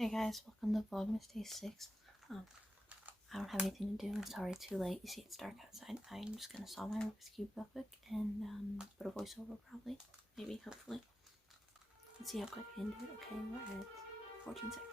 Hey guys, welcome to Vlogmas Day 6. I don't have anything to do. It's already too late. You see, it's dark outside. I'm just gonna solve my Rubik's Cube real quick and put a voiceover probably. Maybe, hopefully. Let's see how quick I can do it. Okay, we're at 14 seconds.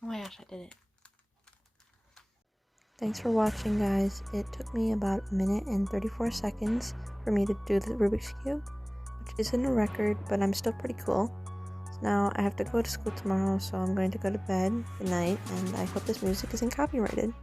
Oh my gosh, I did it. Thanks for watching, guys. It took me about a minute and 34 seconds for me to do the Rubik's Cube, which isn't a record, but I'm still pretty cool. So now I have to go to school tomorrow, so I'm going to go to bed. Good night, and I hope this music isn't copyrighted.